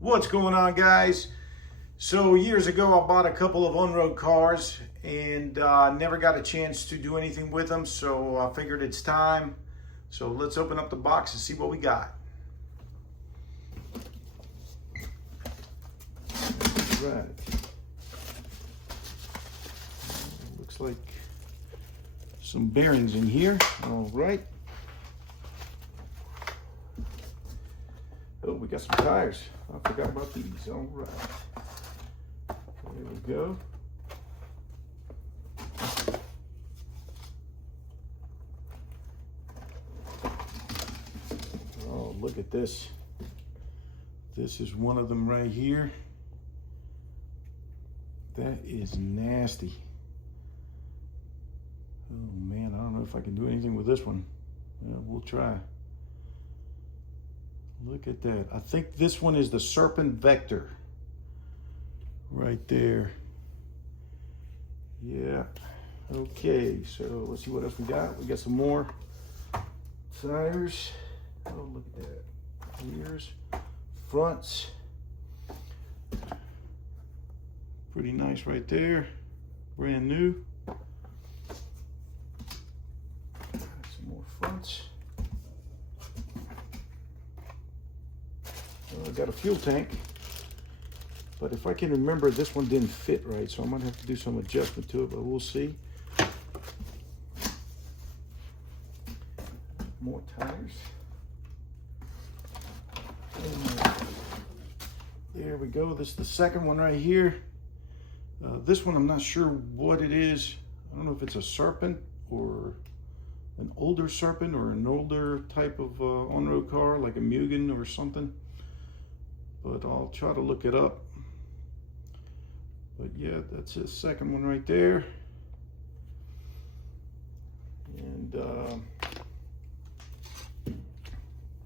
What's going on, guys? So years ago I bought a couple of on-road cars and never got a chance to do anything with them, so I figured it's time. So let's open up the box and see what we got. All right. Looks like some bearings in here. All right. Oh, we got some tires. I forgot about these. All right. There we go. Oh, look at this. This is one of them right here. That is nasty. Oh man, I don't know if I can do anything with this one. Yeah, we'll try. Look at that. I think this one is the Serpent Vector. Right there. Yeah. Okay, so let's see what else we got. We got some more tires. Oh, look at that. Rears, fronts. Pretty nice right there. Brand new. Some more fronts. I got a fuel tank, but if I can remember, this one didn't fit right, so I might have to do some adjustment to it, but we'll see. More tires. And there we go. This is the second one right here. This one I'm not sure what it is. I don't know if it's a Serpent or an older Serpent or an older type of on-road car, like a Mugan or something. But I'll try to look it up. But yeah, that's his second one right there. And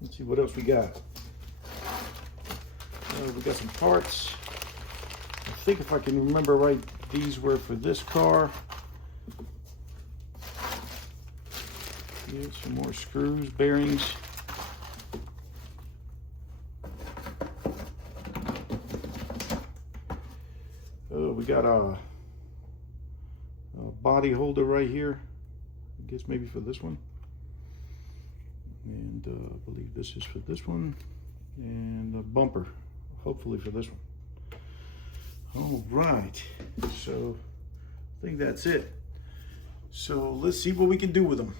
let's see what else we got. We got some parts. I think if I can remember right, these were for this car. Yeah, some more screws, bearings. We got a body holder right here. I guess maybe for this one. And I believe this is for this one. And a bumper, hopefully for this one. All right, so I think that's it. So let's see what we can do with them.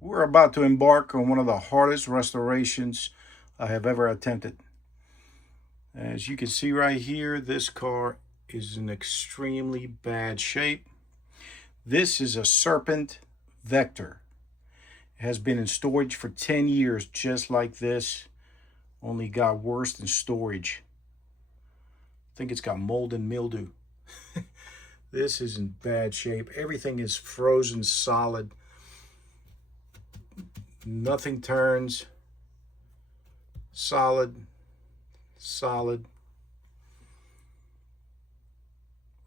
We're about to embark on one of the hardest restorations I have ever attempted. As you can see right here, this car is in extremely bad shape. This is a Serpent Vector. It has been in storage for 10 years, just like this, only got worse in storage. I think it's got mold and mildew. This is in bad shape. Everything is frozen solid. Nothing turns. Solid.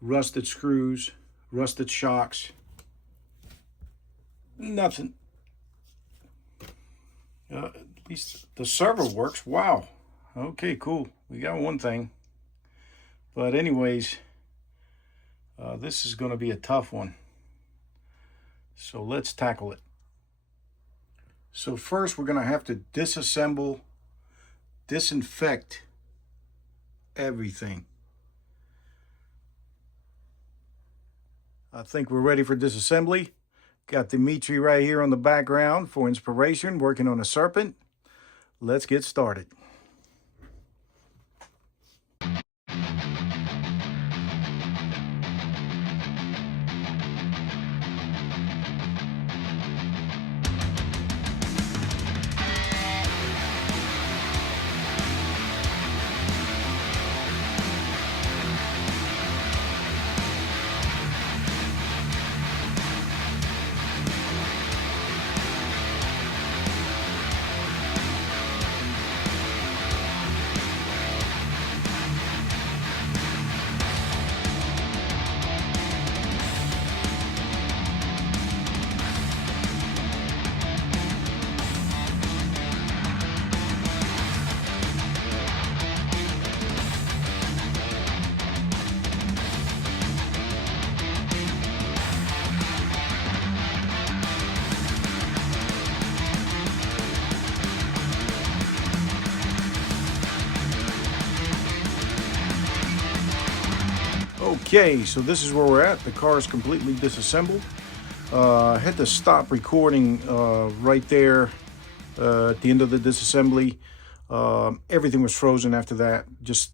Rusted screws, rusted shocks, nothing. At least the servo works. Wow. Okay, cool. We got one thing. But anyways, this is going to be a tough one. So let's tackle it. So first we're going to have to disassemble, disinfect everything. I think we're ready for disassembly. Got Dimitri right here on the background for inspiration, working on a Serpent. Let's get started. Okay, so this is where we're at. The car is completely disassembled. I had to stop recording right there at the end of the disassembly. Everything was frozen after that. Just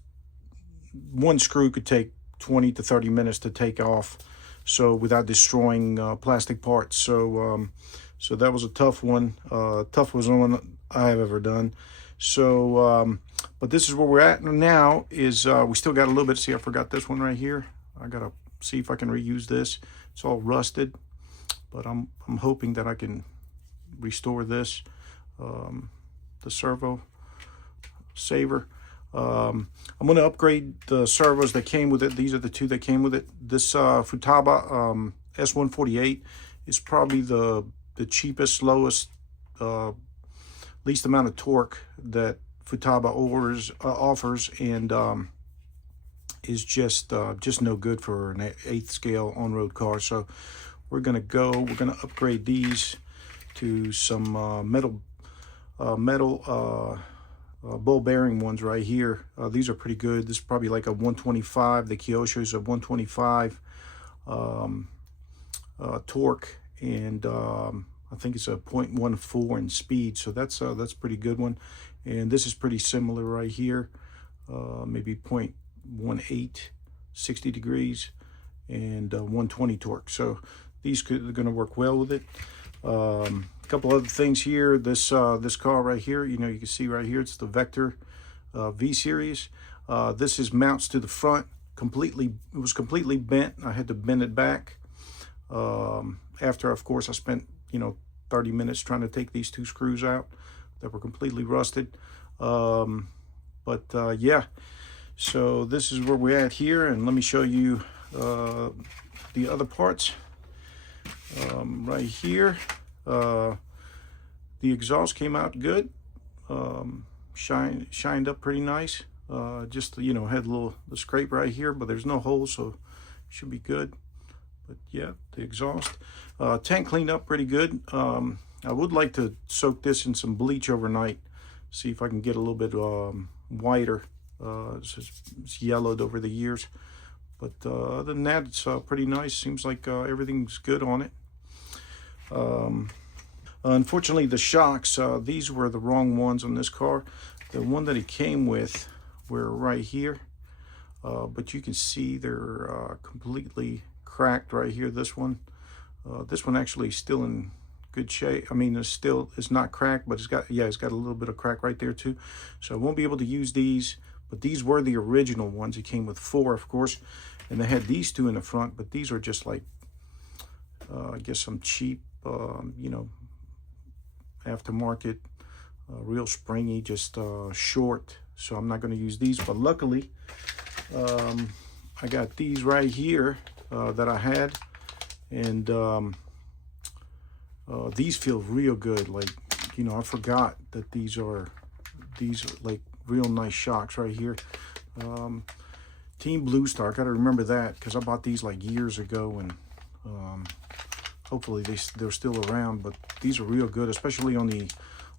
one screw could take 20 to 30 minutes to take off, so without destroying plastic parts. So so that was a tough one. Toughest one I have ever done. So but this is where we're at now. Is we still got a little bit. See, I forgot this one right here. I gotta see if I can reuse this. It's all rusted, but I'm hoping that I can restore this. The servo saver. I'm going to upgrade the servos that came with it. These are the two that came with it. This Futaba S148 is probably the cheapest, lowest, least amount of torque that Futaba offers, and is just no good for an 8th scale on-road car. So we're going to upgrade these to some metal ball bearing ones right here. These are pretty good. This is probably like a 125. The Kyosho's a 125 torque, and I think it's a 0.14 in speed. So that's pretty good one. And this is pretty similar right here. Maybe 0.18, 60 degrees, and 120 torque. So these are going to work well with it. A couple other things here. This car right here, you can see right here, it's the Vector V series. This is mounts to the front. It was completely bent. I had to bend it back. After, of course, I spent 30 minutes trying to take these 2 screws out that were completely rusted. Yeah, so this is where we're at here, and let me show you the other parts. Right here, the exhaust came out good. Shined up pretty nice. Just had the scrape right here, but there's no hole, so should be good. But yeah, the exhaust tank cleaned up pretty good. I would like to soak this in some bleach overnight, see if I can get a little bit whiter. It's yellowed over the years, but other than that, it's pretty nice. Seems like everything's good on it. Unfortunately, the shocks, these were the wrong ones on this car. The one that it came with were right here, but you can see they're completely cracked right here. This one actually is still in good shape. I mean, it's not cracked, but it's got a little bit of crack right there too. So I won't be able to use these, but these were the original ones. It came with 4, of course, and they had these 2 in the front, but these are just like I guess some cheap aftermarket, real springy, just short. So I'm not going to use these, but luckily I got these right here that I had, and these feel real good. Like, I forgot that these are like real nice shocks right here. Team Blue Star, got to remember that, because I bought these like years ago, and hopefully they're still around. But these are real good, especially on the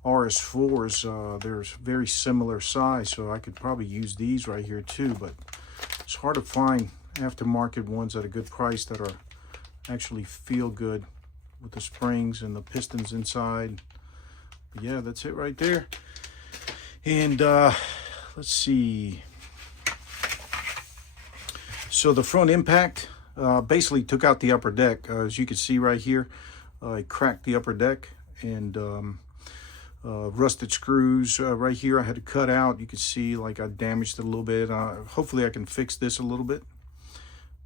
RS4s. They're very similar size, so I could probably use these right here too, but it's hard to find aftermarket ones at a good price that are actually feel good with the springs and the pistons inside. But yeah, that's it right there. And let's see. So the front impact basically took out the upper deck. As you can see right here, it cracked the upper deck, and rusted screws right here I had to cut out. You can see like I damaged it a little bit. Hopefully I can fix this a little bit,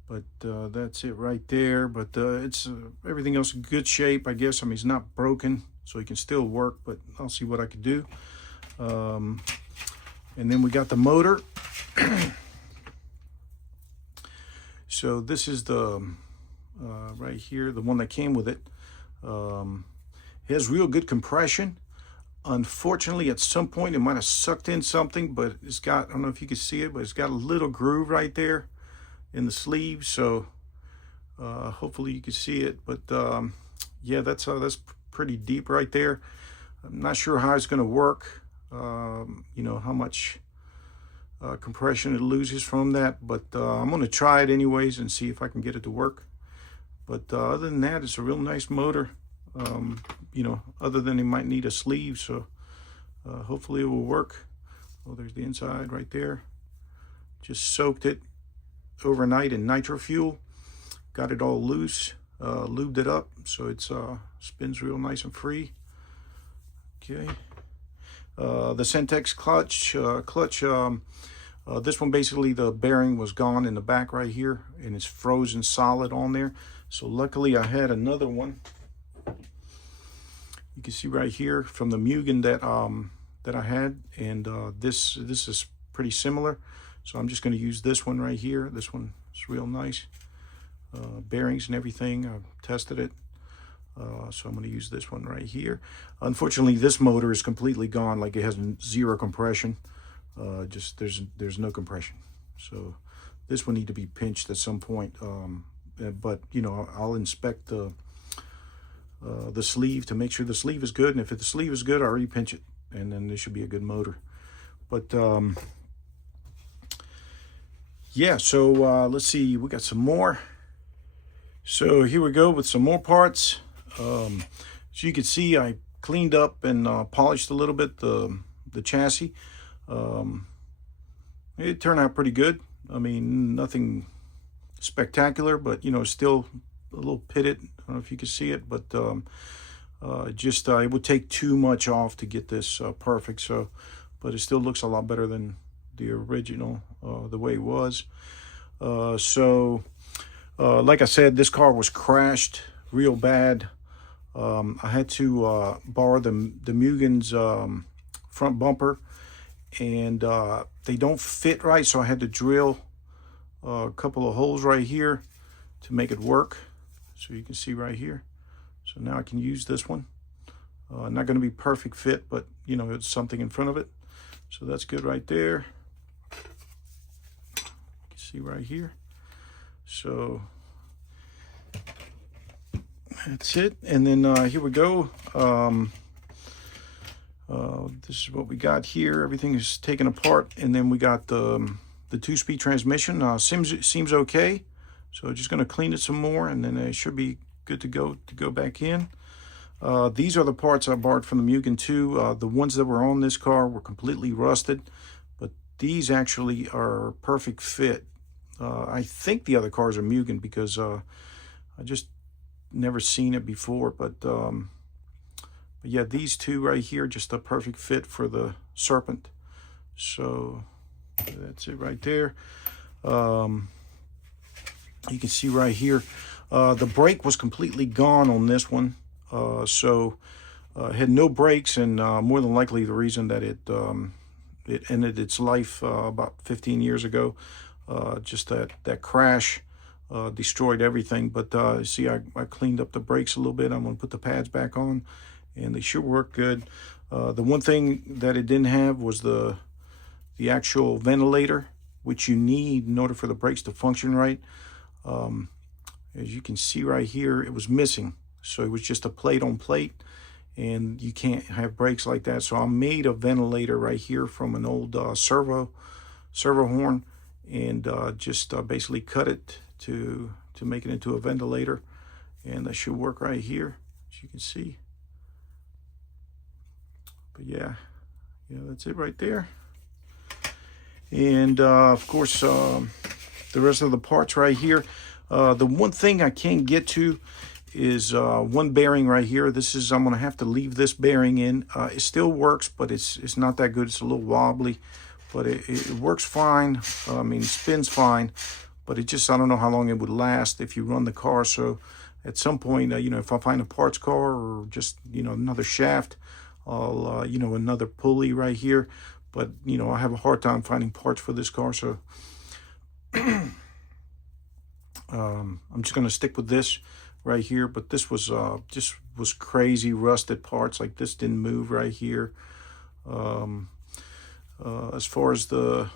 but that's it right there. But it's everything else in good shape, I guess. I mean, it's not broken, so it can still work, but I'll see what I can do. And then we got the motor. So this is the right here, the one that came with it. It has real good compression. Unfortunately, at some point it might have sucked in something, but it's got, I don't know if you can see it, but it's got a little groove right there in the sleeve. So hopefully you can see it. But yeah, that's pretty deep right there. I'm not sure how it's going to work. How much compression it loses from that, but I'm going to try it anyways and see if I can get it to work. But other than that, it's a real nice motor. You know, other than it might need a sleeve, so hopefully it will work. Oh, there's the inside right there. Just soaked it overnight in nitro fuel, got it all loose, lubed it up so it's spins real nice and free. Okay, the Centex clutch, this one basically the bearing was gone in the back right here and it's frozen solid on there. So luckily I had another one. You can see right here from the Mugan that I had, and this is pretty similar. So I'm just going to use this one right here. This one is real nice, bearings and everything. I've tested it, so I'm going to use this one right here. Unfortunately, this motor is completely gone. Like, it has zero compression. Just there's no compression. So this will need to be pinched at some point. But you know, I'll inspect the sleeve to make sure the sleeve is good, and if the sleeve is good, I already pinch it, and then this should be a good motor. But yeah, so let's see, we got some more. So here we go with some more parts. As you can see, I cleaned up and polished a little bit the chassis. It turned out pretty good. I mean, nothing spectacular, but you know, still a little pitted. I don't know if you can see it, but just it would take too much off to get this perfect. So, but it still looks a lot better than the original, the way it was. So like I said, this car was crashed real bad. I had to borrow the Mugan's front bumper, and they don't fit right, so I had to drill a couple of holes right here to make it work. So you can see right here. So now I can use this one. Not going to be perfect fit, but you know, it's something in front of it. So that's good right there. You can see right here. So that's it. And then here we go. This is what we got here. Everything is taken apart, and then we got the 2-speed transmission. Seems okay. So just going to clean it some more, and then it should be good to go back in. These are the parts I borrowed from the Mugan 2. The ones that were on this car were completely rusted, but these actually are perfect fit. I think the other cars are Mugan because I just never seen it before, but yeah, these two right here, just a perfect fit for the Serpent. So that's it right there. You can see right here, the brake was completely gone on this one. So it had no brakes, and more than likely the reason that it ended its life about 15 years ago. Just that crash destroyed everything. But see, I cleaned up the brakes a little bit. I'm going to put the pads back on, and they should work good. The one thing that it didn't have was the actual ventilator, which you need in order for the brakes to function right. As you can see right here, it was missing. So it was just a plate on plate, and you can't have brakes like that. So I made a ventilator right here from an old servo horn, and just basically cut it to make it into a ventilator, and that should work right here, as you can see. But yeah, that's it right there. And of course, the rest of the parts right here. The one thing I can't get to is one bearing right here. I'm going to have to leave this bearing in. It still works, but it's not that good. It's a little wobbly, but it works fine. I mean, it spins fine, but it just, I don't know how long it would last if you run the car. So at some point, if I find a parts car or just, another shaft, I'll, another pulley right here. But, I have a hard time finding parts for this car. So I'm just going to stick with this right here. But this was just was crazy rusted parts. Like, this didn't move right here. As far as the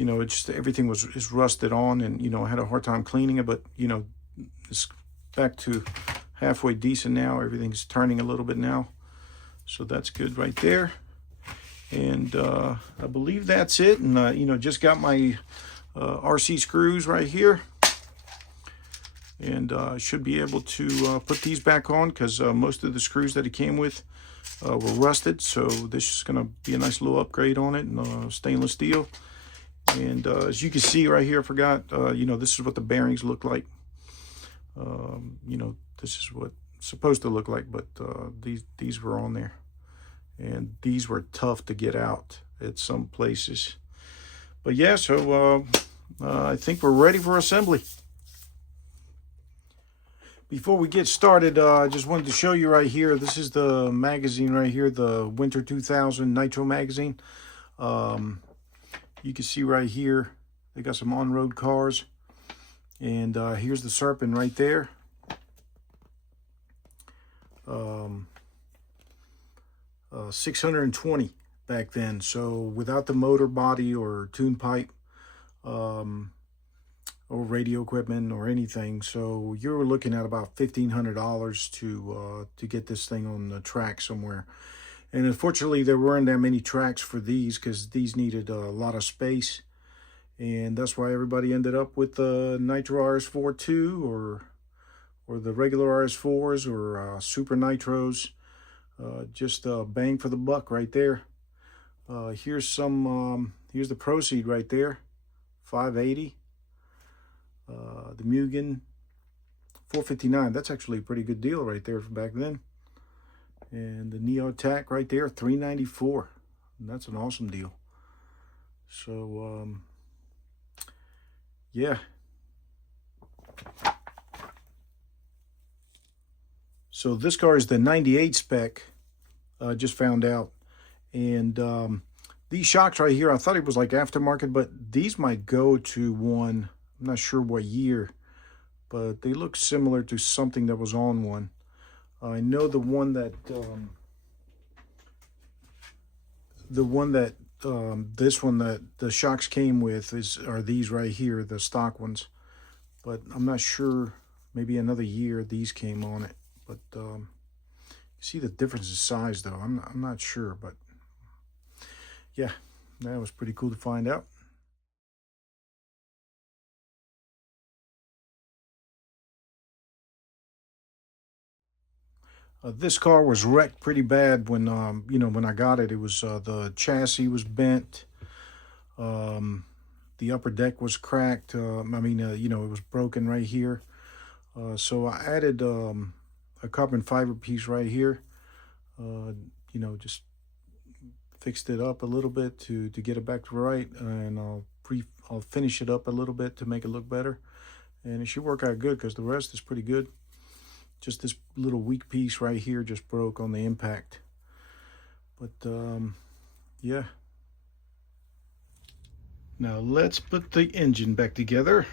it's just everything is rusted on, and I had a hard time cleaning it, but it's back to halfway decent now. Everything's turning a little bit now, so that's good right there. And I believe that's it. And you know, just got my RC screws right here, and should be able to put these back on, because most of the screws that it came with were rusted. So this is going to be a nice little upgrade on it, and stainless steel. And as you can see right here, I forgot, you know, this is what the bearings look like. You know, this is what it's supposed to look like, but these were on there, and these were tough to get out at some places. But yeah, so I think we're ready for assembly. Before we get started, I just wanted to show you right here. This is the magazine right here, the Winter 2000 Nitro magazine. You can see right here, they got some on-road cars. And here's the Serpent right there. 620 back then. So without the motor body or tune pipe, or radio equipment or anything. So you're looking at about $1,500 to get this thing on the track somewhere. And unfortunately, there weren't that many tracks for these, because these needed a lot of space. And that's why everybody ended up with the Nitro RS4 2 or the regular RS4s or Super Nitros. Just bang for the buck right there. Here's the proceed right there, 580. The Mugan 459. That's actually a pretty good deal right there from back then. And the Neotac right there, 394. And that's an awesome deal. So yeah. So this car is the 98 spec. I just found out. And these shocks right here, I thought it was like aftermarket, but these might go to one, I'm not sure what year, but they look similar to something that was on one. I know the one that this one that the shocks came with are these right here, the stock ones. But I'm not sure, maybe another year these came on it. But you see the difference in size though. I'm not sure, but yeah, that was pretty cool to find out. This car was wrecked pretty bad when you know, when I got it. It was the chassis was bent, the upper deck was cracked. I mean, you know, it was broken right here. So I added a carbon fiber piece right here. You know, just fixed it up a little bit to get it back to right, and I'll finish it up a little bit to make it look better, and it should work out good because the rest is pretty good. Just this little weak piece right here just broke on the impact. But yeah. Now let's put the engine back together.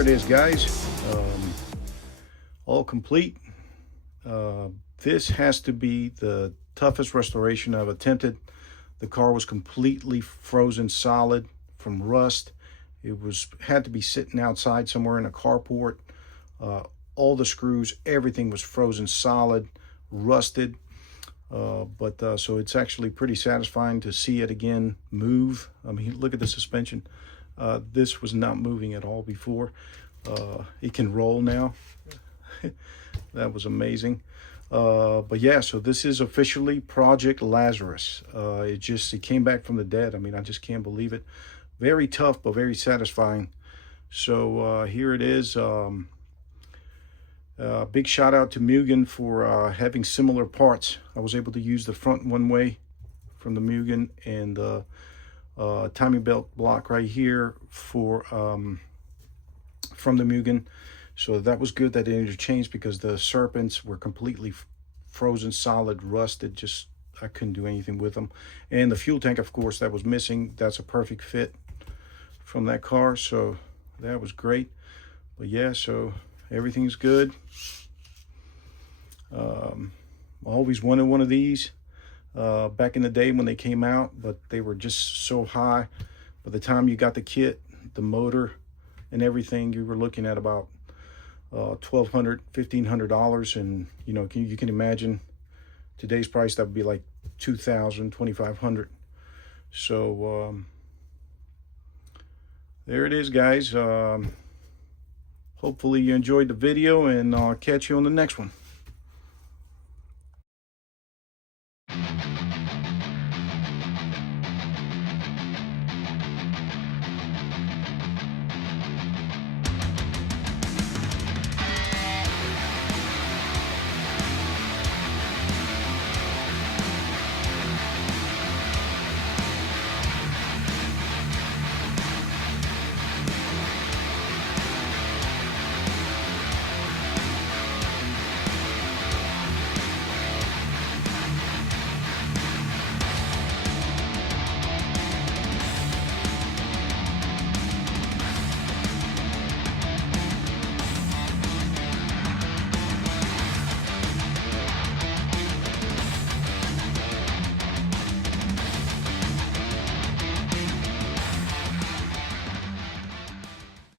here it is, guys. All complete. This has to be the toughest restoration I've attempted. The car was completely frozen solid from rust. It had to be sitting outside somewhere in a carport. All the screws, everything was frozen solid, rusted. So it's actually pretty satisfying to see it again move. I mean, look at the suspension. This was not moving at all before. It can roll now. That was amazing. But yeah, so this is officially Project Lazarus. It came back from the dead. I mean, I just can't believe it. Very tough, but very satisfying. So here it is. Big shout out to Mugan for having similar parts. I was able to use the front one way from the Mugan and the timing belt block right here from the Mugan. So that was good that it interchanged, because the Serpents were completely frozen solid, rusted. Just I couldn't do anything with them. And the fuel tank, of course, that was missing. That's a perfect fit from that car, so that was great. But yeah, so everything's good. I always wanted one of these back in the day when they came out, but they were just so high. By the time you got the kit, the motor and everything, you were looking at about $1,200, $1,500, and you know, you can imagine today's price, that would be like $2,000, $2,500. So there it is, guys. Hopefully you enjoyed the video, and I'll catch you on the next one.